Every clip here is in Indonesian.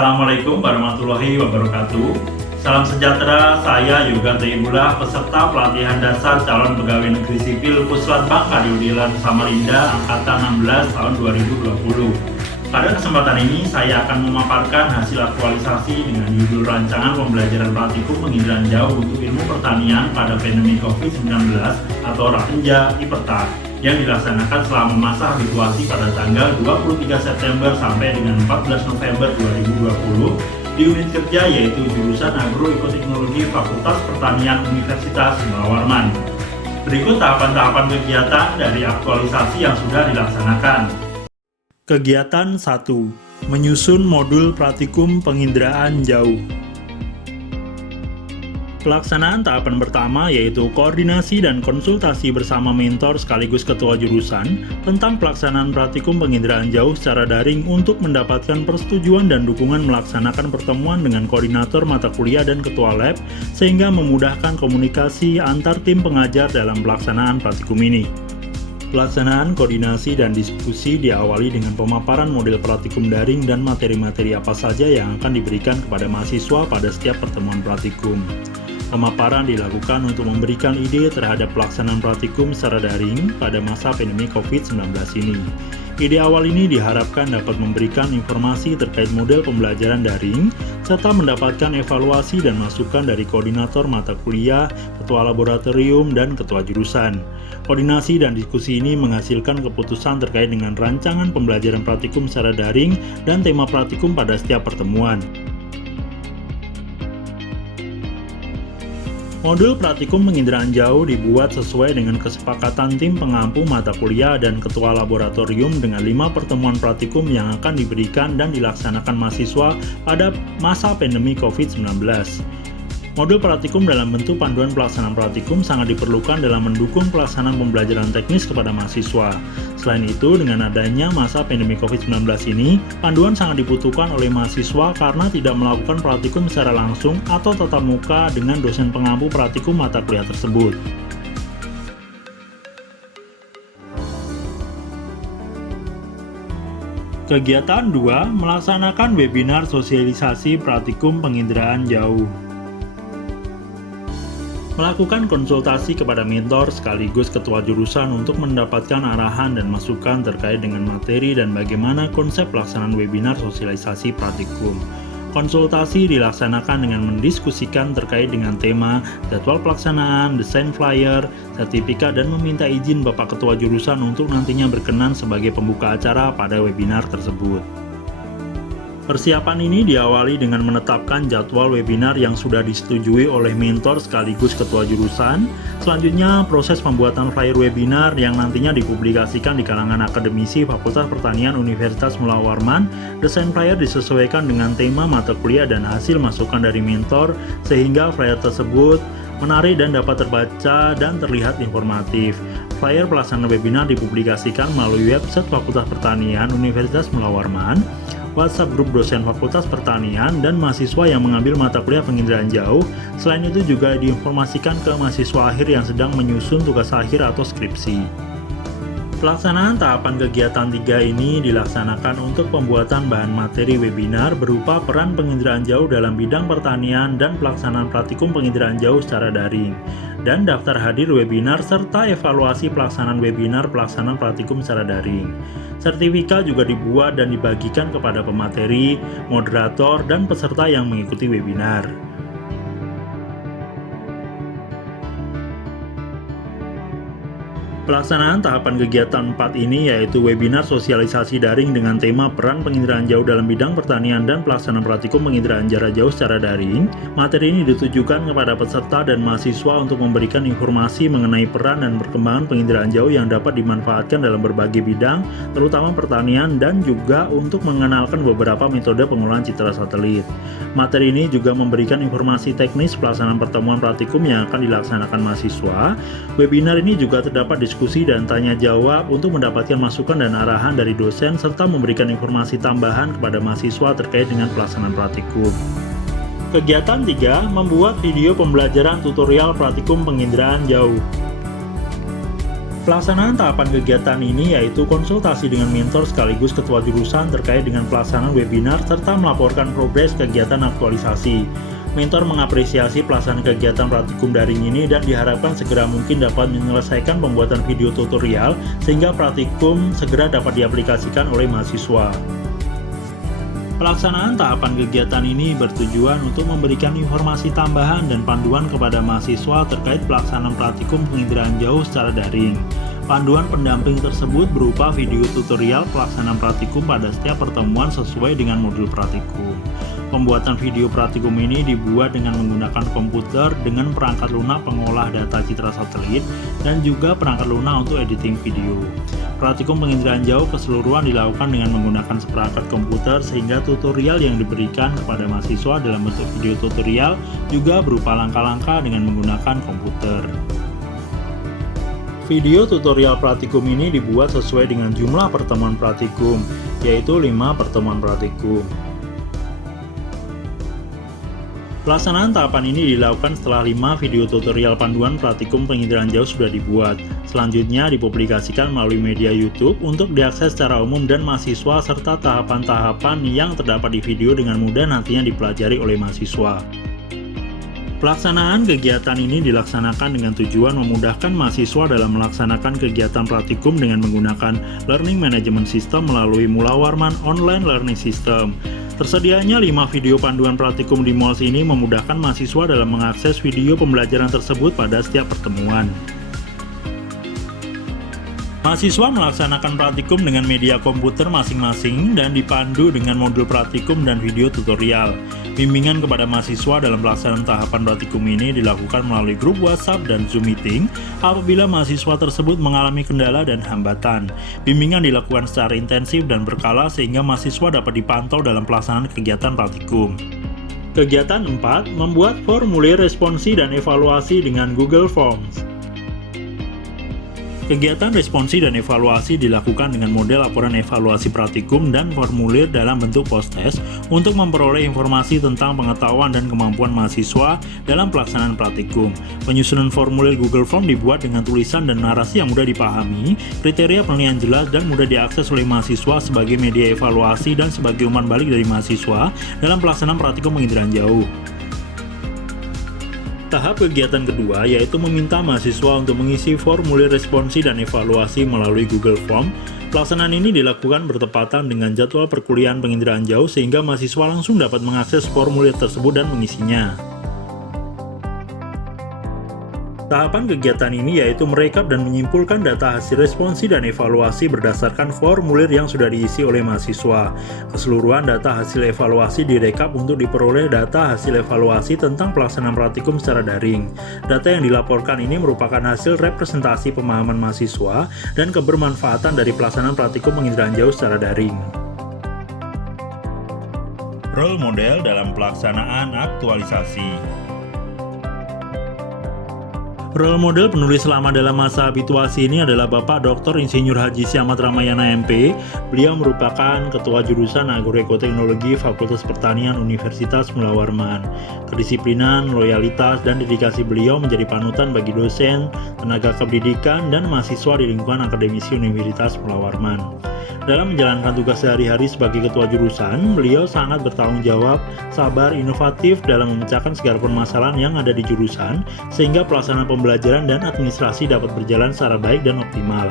Assalamualaikum warahmatullahi wabarakatuh. Salam sejahtera, saya Yoga Tribula, peserta pelatihan dasar calon pegawai negeri sipil Puslatbang Kadiudilan Samarinda Angkatan 16 tahun 2020. Pada kesempatan ini saya akan memaparkan hasil aktualisasi dengan judul rancangan pembelajaran praktikum penginderaan jauh untuk ilmu pertanian pada pandemi COVID-19 atau RAPENJA IPERTA yang dilaksanakan selama masa habituasi pada tanggal 23 September sampai dengan 14 November 2020 di unit kerja yaitu jurusan Agroekoteknologi Fakultas Pertanian Universitas Mula Warman. Berikut tahapan-tahapan kegiatan dari aktualisasi yang sudah dilaksanakan. Kegiatan 1. Menyusun modul praktikum penginderaan jauh. Pelaksanaan tahapan pertama yaitu koordinasi dan konsultasi bersama mentor sekaligus ketua jurusan tentang pelaksanaan praktikum penginderaan jauh secara daring untuk mendapatkan persetujuan dan dukungan melaksanakan pertemuan dengan koordinator mata kuliah dan ketua lab sehingga memudahkan komunikasi antar tim pengajar dalam pelaksanaan praktikum ini. Pelaksanaan koordinasi dan diskusi diawali dengan pemaparan model praktikum daring dan materi-materi apa saja yang akan diberikan kepada mahasiswa pada setiap pertemuan praktikum. Pemaparan dilakukan untuk memberikan ide terhadap pelaksanaan praktikum secara daring pada masa pandemi COVID-19 ini. Ide awal ini diharapkan dapat memberikan informasi terkait model pembelajaran daring, serta mendapatkan evaluasi dan masukan dari koordinator mata kuliah, ketua laboratorium, dan ketua jurusan. Koordinasi dan diskusi ini menghasilkan keputusan terkait dengan rancangan pembelajaran praktikum secara daring dan tema praktikum pada setiap pertemuan. Modul praktikum penginderaan jauh dibuat sesuai dengan kesepakatan tim pengampu mata kuliah dan ketua laboratorium dengan 5 pertemuan praktikum yang akan diberikan dan dilaksanakan mahasiswa pada masa pandemi COVID-19. Modul praktikum dalam bentuk panduan pelaksanaan praktikum sangat diperlukan dalam mendukung pelaksanaan pembelajaran teknis kepada mahasiswa. Selain itu, dengan adanya masa pandemi COVID-19 ini, panduan sangat dibutuhkan oleh mahasiswa karena tidak melakukan praktikum secara langsung atau tatap muka dengan dosen pengampu praktikum mata kuliah tersebut. Kegiatan 2. Melaksanakan webinar sosialisasi praktikum penginderaan jauh. Melakukan konsultasi kepada mentor sekaligus ketua jurusan untuk mendapatkan arahan dan masukan terkait dengan materi dan bagaimana konsep pelaksanaan webinar sosialisasi praktikum. Konsultasi dilaksanakan dengan mendiskusikan terkait dengan tema, jadwal pelaksanaan, desain flyer, sertifikat, dan meminta izin Bapak Ketua Jurusan untuk nantinya berkenan sebagai pembuka acara pada webinar tersebut. Persiapan ini diawali dengan menetapkan jadwal webinar yang sudah disetujui oleh mentor sekaligus ketua jurusan. Selanjutnya, proses pembuatan flyer webinar yang nantinya dipublikasikan di kalangan akademisi Fakultas Pertanian Universitas Mula Warman. Desain flyer disesuaikan dengan tema mata kuliah dan hasil masukan dari mentor, sehingga flyer tersebut menarik dan dapat terbaca dan terlihat informatif. Flyer pelaksanaan webinar dipublikasikan melalui website Fakultas Pertanian Universitas Mula Warman, WhatsApp grup dosen Fakultas Pertanian, dan mahasiswa yang mengambil mata kuliah penginderaan jauh. Selain itu juga diinformasikan ke mahasiswa akhir yang sedang menyusun tugas akhir atau skripsi. Pelaksanaan tahapan kegiatan 3 ini dilaksanakan untuk pembuatan bahan materi webinar berupa peran penginderaan jauh dalam bidang pertanian dan pelaksanaan praktikum penginderaan jauh secara daring, dan daftar hadir webinar serta evaluasi pelaksanaan webinar pelaksanaan praktikum secara daring. Sertifikat juga dibuat dan dibagikan kepada pemateri, moderator, dan peserta yang mengikuti webinar. Pelaksanaan tahapan kegiatan 4 ini yaitu webinar sosialisasi daring dengan tema peran penginderaan jauh dalam bidang pertanian dan pelaksanaan praktikum penginderaan jarak jauh secara daring. Materi ini ditujukan kepada peserta dan mahasiswa untuk memberikan informasi mengenai peran dan perkembangan penginderaan jauh yang dapat dimanfaatkan dalam berbagai bidang, terutama pertanian, dan juga untuk mengenalkan beberapa metode pengolahan citra satelit. Materi ini juga memberikan informasi teknis pelaksanaan pertemuan praktikum yang akan dilaksanakan mahasiswa. Webinar ini juga terdapat diskusi dan tanya jawab untuk mendapatkan masukan dan arahan dari dosen serta memberikan informasi tambahan kepada mahasiswa terkait dengan pelaksanaan praktikum. Kegiatan 3. Membuat video pembelajaran tutorial praktikum penginderaan jauh. Pelaksanaan tahapan kegiatan ini yaitu konsultasi dengan mentor sekaligus ketua jurusan terkait dengan pelaksanaan webinar serta melaporkan progres kegiatan aktualisasi. Mentor mengapresiasi pelaksanaan kegiatan praktikum daring ini dan diharapkan segera mungkin dapat menyelesaikan pembuatan video tutorial sehingga praktikum segera dapat diaplikasikan oleh mahasiswa. Pelaksanaan tahapan kegiatan ini bertujuan untuk memberikan informasi tambahan dan panduan kepada mahasiswa terkait pelaksanaan praktikum penginderaan jauh secara daring. Panduan pendamping tersebut berupa video tutorial pelaksanaan praktikum pada setiap pertemuan sesuai dengan modul praktikum. Pembuatan video praktikum ini dibuat dengan menggunakan komputer dengan perangkat lunak pengolah data citra satelit dan juga perangkat lunak untuk editing video. Praktikum penginderaan jauh keseluruhan dilakukan dengan menggunakan seperangkat komputer sehingga tutorial yang diberikan kepada mahasiswa dalam bentuk video tutorial juga berupa langkah-langkah dengan menggunakan komputer. Video tutorial praktikum ini dibuat sesuai dengan jumlah pertemuan praktikum, yaitu 5 pertemuan praktikum. Pelaksanaan tahapan ini dilakukan setelah 5 video tutorial panduan praktikum penginderaan jauh sudah dibuat. Selanjutnya dipublikasikan melalui media YouTube untuk diakses secara umum dan mahasiswa serta tahapan-tahapan yang terdapat di video dengan mudah nantinya dipelajari oleh mahasiswa. Pelaksanaan kegiatan ini dilaksanakan dengan tujuan memudahkan mahasiswa dalam melaksanakan kegiatan praktikum dengan menggunakan Learning Management System melalui Mula Warman Online Learning System. Tersedianya 5 video panduan praktikum di MOLS ini memudahkan mahasiswa dalam mengakses video pembelajaran tersebut pada setiap pertemuan. Mahasiswa melaksanakan praktikum dengan media komputer masing-masing dan dipandu dengan modul praktikum dan video tutorial. Bimbingan kepada mahasiswa dalam pelaksanaan tahapan praktikum ini dilakukan melalui grup WhatsApp dan Zoom Meeting apabila mahasiswa tersebut mengalami kendala dan hambatan. Bimbingan dilakukan secara intensif dan berkala sehingga mahasiswa dapat dipantau dalam pelaksanaan kegiatan praktikum. Kegiatan 4. Membuat formulir responsi dan evaluasi dengan Google Forms. Kegiatan responsi dan evaluasi dilakukan dengan model laporan evaluasi praktikum dan formulir dalam bentuk post-test untuk memperoleh informasi tentang pengetahuan dan kemampuan mahasiswa dalam pelaksanaan praktikum. Penyusunan formulir Google Form dibuat dengan tulisan dan narasi yang mudah dipahami, kriteria penilaian jelas dan mudah diakses oleh mahasiswa sebagai media evaluasi dan sebagai umpan balik dari mahasiswa dalam pelaksanaan praktikum penginderaan jauh. Tahap kegiatan kedua yaitu meminta mahasiswa untuk mengisi formulir responsi dan evaluasi melalui Google Form. Pelaksanaan ini dilakukan bertepatan dengan jadwal perkuliahan penginderaan jauh sehingga mahasiswa langsung dapat mengakses formulir tersebut dan mengisinya. Tahapan kegiatan ini yaitu merekap dan menyimpulkan data hasil responsi dan evaluasi berdasarkan formulir yang sudah diisi oleh mahasiswa. Keseluruhan data hasil evaluasi direkap untuk diperoleh data hasil evaluasi tentang pelaksanaan praktikum secara daring. Data yang dilaporkan ini merupakan hasil representasi pemahaman mahasiswa dan kebermanfaatan dari pelaksanaan praktikum penginderaan jauh secara daring. Role model dalam pelaksanaan aktualisasi. Role model penulis lama dalam masa habituasi ini adalah Bapak Dr. Insinyur Haji Siamat Ramayana MP. Beliau merupakan Ketua Jurusan Agroekoteknologi Fakultas Pertanian Universitas Mula Warman. Kedisiplinan, loyalitas, dan dedikasi beliau menjadi panutan bagi dosen, tenaga kependidikan, dan mahasiswa di lingkungan akademisi Universitas Mula Warman. Dalam menjalankan tugas sehari-hari sebagai ketua jurusan, beliau sangat bertanggung jawab, sabar, inovatif dalam memecahkan segala permasalahan yang ada di jurusan, sehingga pelaksanaan pembelajaran dan administrasi dapat berjalan secara baik dan optimal.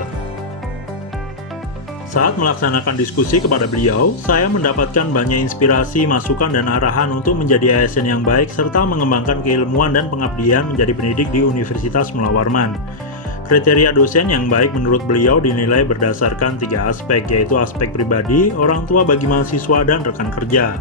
Saat melaksanakan diskusi kepada beliau, saya mendapatkan banyak inspirasi, masukan, dan arahan untuk menjadi ASN yang baik, serta mengembangkan keilmuan dan pengabdian menjadi pendidik di Universitas Mula Warman. Kriteria dosen yang baik menurut beliau dinilai berdasarkan 3 aspek, yaitu aspek pribadi, orang tua bagi mahasiswa, dan rekan kerja.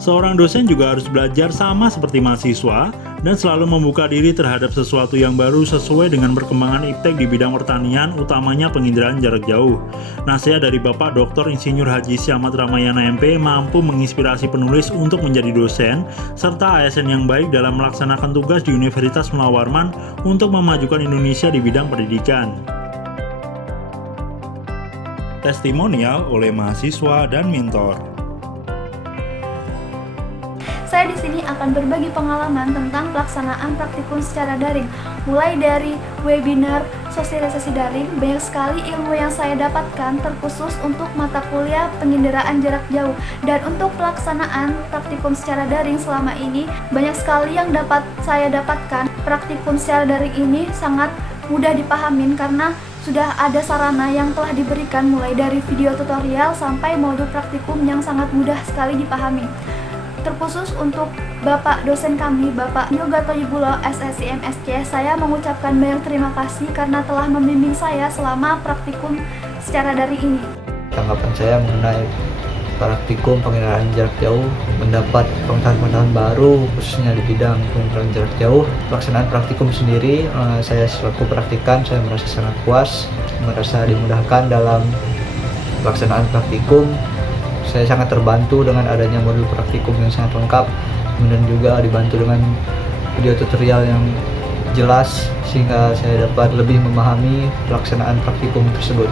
Seorang dosen juga harus belajar sama seperti mahasiswa dan selalu membuka diri terhadap sesuatu yang baru sesuai dengan perkembangan iptek di bidang pertanian, utamanya penginderaan jarak jauh. Nasihat dari Bapak Dr. Insinyur Haji Siamat Ramayana MP mampu menginspirasi penulis untuk menjadi dosen serta ASN yang baik dalam melaksanakan tugas di Universitas Mula Warman untuk memajukan Indonesia di bidang pendidikan. Testimonial oleh mahasiswa dan mentor. Saya di sini akan berbagi pengalaman tentang pelaksanaan praktikum secara daring, mulai dari webinar sosialisasi daring, banyak sekali ilmu yang saya dapatkan terkhusus untuk mata kuliah penginderaan jarak jauh. Dan untuk pelaksanaan praktikum secara daring selama ini, banyak sekali yang dapat saya dapatkan. Praktikum secara daring ini sangat mudah dipahamin karena sudah ada sarana yang telah diberikan mulai dari video tutorial sampai modul praktikum yang sangat mudah sekali dipahami. Terkhusus untuk Bapak dosen kami, Bapak Yoga Thoyibullah SSI MSc, saya mengucapkan banyak terima kasih karena telah membimbing saya selama praktikum secara daring ini. Tanggapan saya mengenai praktikum penginderaan jarak jauh, mendapat pengetahuan baru khususnya di bidang penginderaan jarak jauh. Pelaksanaan praktikum sendiri, saya selaku praktikan, saya merasa sangat puas, merasa dimudahkan dalam pelaksanaan praktikum. Saya sangat terbantu dengan adanya modul praktikum yang sangat lengkap, kemudian juga dibantu dengan video tutorial yang jelas sehingga saya dapat lebih memahami pelaksanaan praktikum tersebut.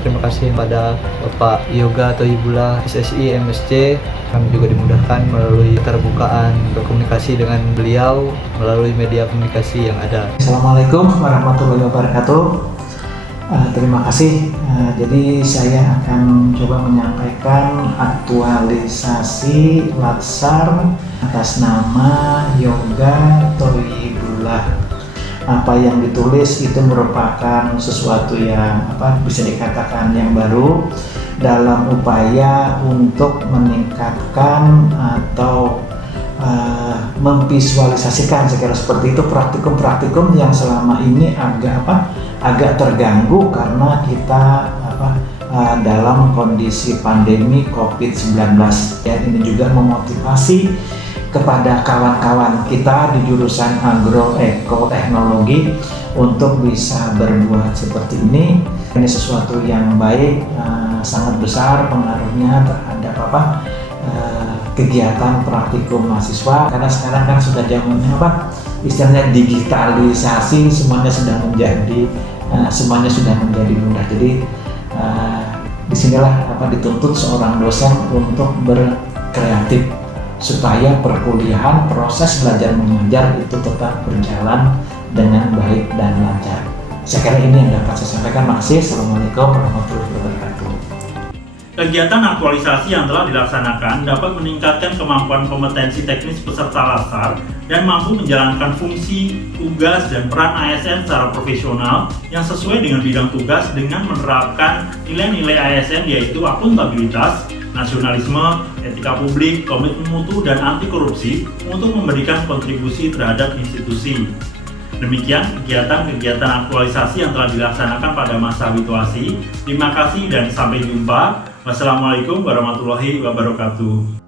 Terima kasih pada Bapak Yoga Thoyibullah SSI MSc. Kami juga dimudahkan melalui keterbukaan berkomunikasi dengan beliau melalui media komunikasi yang ada. Assalamualaikum warahmatullahi wabarakatuh. Terima kasih. Jadi saya akan coba menyampaikan aktualisasi Latsar atas nama Yoga Thoyibullah. Apa yang ditulis itu merupakan sesuatu yang bisa dikatakan yang baru dalam upaya untuk meningkatkan atau memvisualisasikan sekira seperti itu praktikum-praktikum yang selama ini agak terganggu karena kita dalam kondisi pandemi COVID-19. Ya, ini juga memotivasi kepada kawan-kawan kita di jurusan agroekoteknologi untuk bisa berbuat seperti ini. Ini sesuatu yang baik, sangat besar pengaruhnya terhadap kegiatan praktikum mahasiswa, karena sekarang kan sudah zamannya istilahnya digitalisasi, semuanya sudah menjadi mudah. Jadi disinilah dituntut seorang dosen untuk berkreatif supaya perkuliahan, proses belajar mengajar itu tetap berjalan dengan baik dan lancar. Saya kira ini yang dapat saya sampaikan. Makasih. Assalamualaikum warahmatullahi wabarakatuh. Kegiatan aktualisasi yang telah dilaksanakan dapat meningkatkan kemampuan kompetensi teknis peserta Latsar dan mampu menjalankan fungsi, tugas, dan peran ASN secara profesional yang sesuai dengan bidang tugas dengan menerapkan nilai-nilai ASN yaitu akuntabilitas, nasionalisme, etika publik, komitmen mutu, dan anti korupsi untuk memberikan kontribusi terhadap institusi. Demikian kegiatan-kegiatan aktualisasi yang telah dilaksanakan pada masa habituasi. Terima kasih dan sampai jumpa. Wassalamualaikum warahmatullahi wabarakatuh.